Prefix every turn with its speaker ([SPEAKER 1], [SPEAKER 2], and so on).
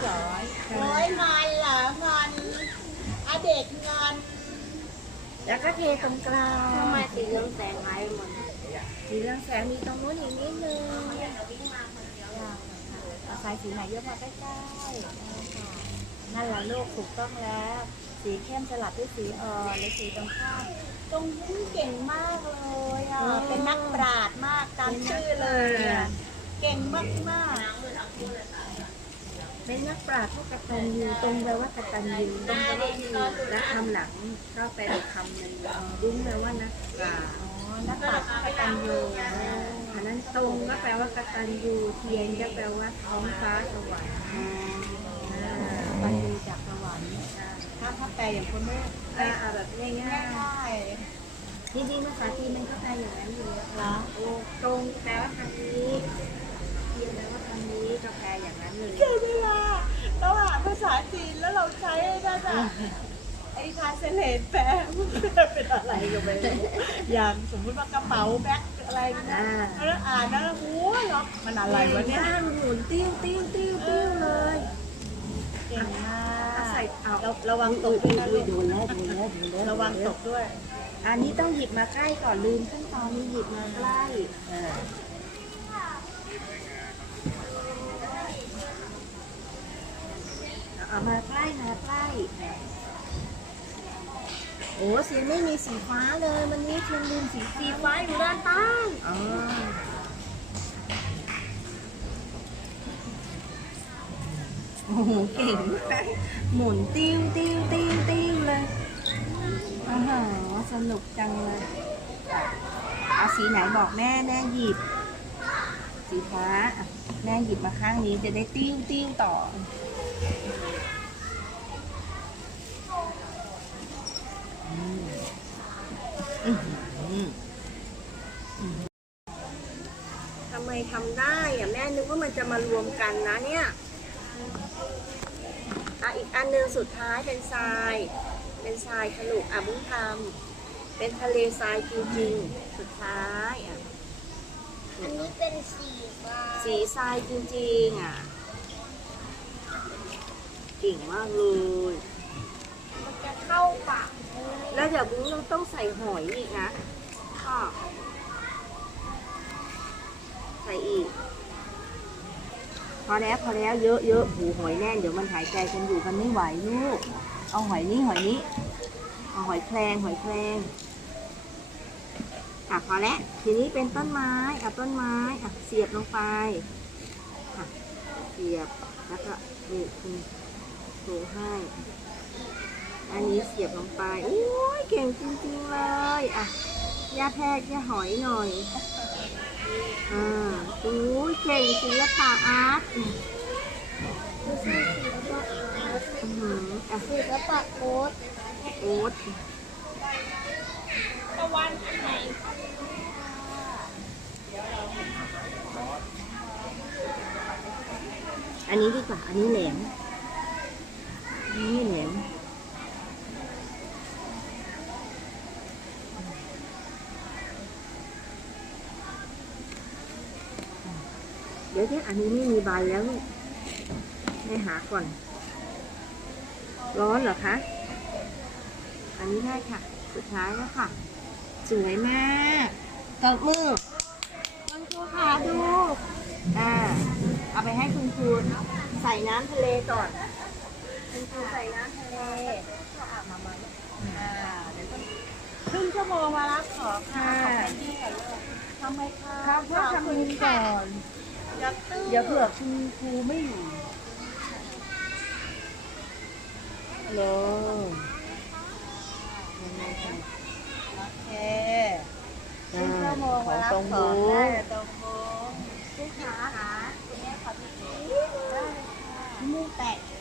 [SPEAKER 1] เหรอโอ้ยงอนเหรองอนอะเด็กงอน
[SPEAKER 2] แล้วก็เทตรงกลาง
[SPEAKER 1] ทำไมสีเหลืองแสงหายหมด
[SPEAKER 2] สีเรืองแสงมีตรงนู้นอีกนิดนึงเอาใส่สีไหนเยอะมาใกล้ๆนั่นแหละลูกถูกต้องแล้วสีเข้มสลับด้วยสีอ่อนหรือสีตรงข้ามตรงนี้เก่งมากเลยอ่ะ
[SPEAKER 1] เป็นนักปราชญ์มากตามชื่อเลยเก่งมากมาก
[SPEAKER 2] เป็นนักปราชญ์พวกกตัญญูตรงแปลว่ากตัญญูตรงแปลว่าดีและคำหลังก็เป็นคำหนึ่งดุ้งแปลว่านักปราชญ์
[SPEAKER 1] นักปราชญ์กตัญญู
[SPEAKER 2] อันนั้นตรงก็แปลว่ากตัญญูเทียนก็แปลว่าท้องฟ้าสวรรค์กตัญญูจากสวรรค์
[SPEAKER 1] ถ้าแปลอย่างคนไม่
[SPEAKER 2] แบบง่ายๆจริงๆภาษาจีนมันก็แปลอย่างนั้นอยู่แล้วตรงแปลว่าทางนี้เทียนแปลว่าทางนี้ก็แปลอย่างนั้นเลย
[SPEAKER 1] เจอเวลาเราอ่านภาษาจีนแล้วเราใช้ไอ้ทาเซเลตแปลเป็นอะไรก็ไม่รู้อย่างสมมติว่ากระเป๋าแบ็คอะไรนะแล้วอ่านแล้วหัวเหรอมันอะไรวะเนี่ย
[SPEAKER 2] หมุนติ้วติ้วติ้วติ้วเลย
[SPEAKER 1] เก่งมาก
[SPEAKER 2] ใส่
[SPEAKER 1] ระวังตกด้วยนะลูกระวังตกด้วย
[SPEAKER 2] อันนี้ต้องหยิบมาใกล้ก่อนลืมขั้นตอนนี้หยิบมาใกล้เอามาใกล้โอ้สีไม่มีสีฟ้าเลยมันนี้เทียนลืมสีฟ้าอยู่ด้านใต้โอ้โหเก่งหมุนติ้วติ้วติ้วติ้วเลยสนุกจังเลยเอาสีไหนบอกแม่หยิบสีฟ้าแม่หยิบมาข้างนี้จะได้ติ้วติ้วต่อทำไมทำได้อะแม่นึกว่ามันจะมารวมกันนะเนี่ยอีกอันหนึ่งสุดท้ายเป็นทรายขลุกบุ้งทำเป็นทะเลทรายจริงๆสุดท้าย
[SPEAKER 1] อันนี้เป็น
[SPEAKER 2] สีทรายจริงๆเก่งมากเลย
[SPEAKER 1] มันจะเข้าปาก
[SPEAKER 2] แล้วเดี๋ยวบุ้งต้องใส่หอยอีกนะใส่อีกพอแล้วเยอะหูหอยแน่นเดี๋ยวมันหายใจกันอยู่กันไม่ไหวลูกเอาหอยนี้เอาหอยแครงพอแล้วทีนี้เป็นต้นไม้เสียบลงไปเสียบแล้วก็นี่โชว์ให้อันนี้เสียบลงไปโอ้ยเก่งจริงๆเลยย่าแพกย่าหอยหน่อยโอ้ยเก่งศิลปะอาร์ต
[SPEAKER 1] ศิลปะโอ๊ตตะวันอันไหน
[SPEAKER 2] อันนี้ดีกว่าอันนี้แหลมเดี๋ยวอันนี้ไม่มีใบแล้วให้หาก่อนร้อนเหรอคะอันนี้ได้ค่ะสุดท้ายแล้วค่ะสวยมากตบมือคุณครูค่ะดูเอาไปให้คุณครูใส่น้ำทะเลก่อนคุณครูใส่น้ำทะเล
[SPEAKER 1] เดี๋ยวครึ่งชั่วโมงมารับของค่ะทำไมคะ
[SPEAKER 2] เพื่อทำบุญก่อนเดี๋ยวเผื่อคุณครูไม่อยู่ฮัลโหล
[SPEAKER 1] โอเคครึ่งชั่วโมงมารับของได้ตรงมุ้งคุณแม่ขอพี่ได้ค่ะพี่มุ้งแตะ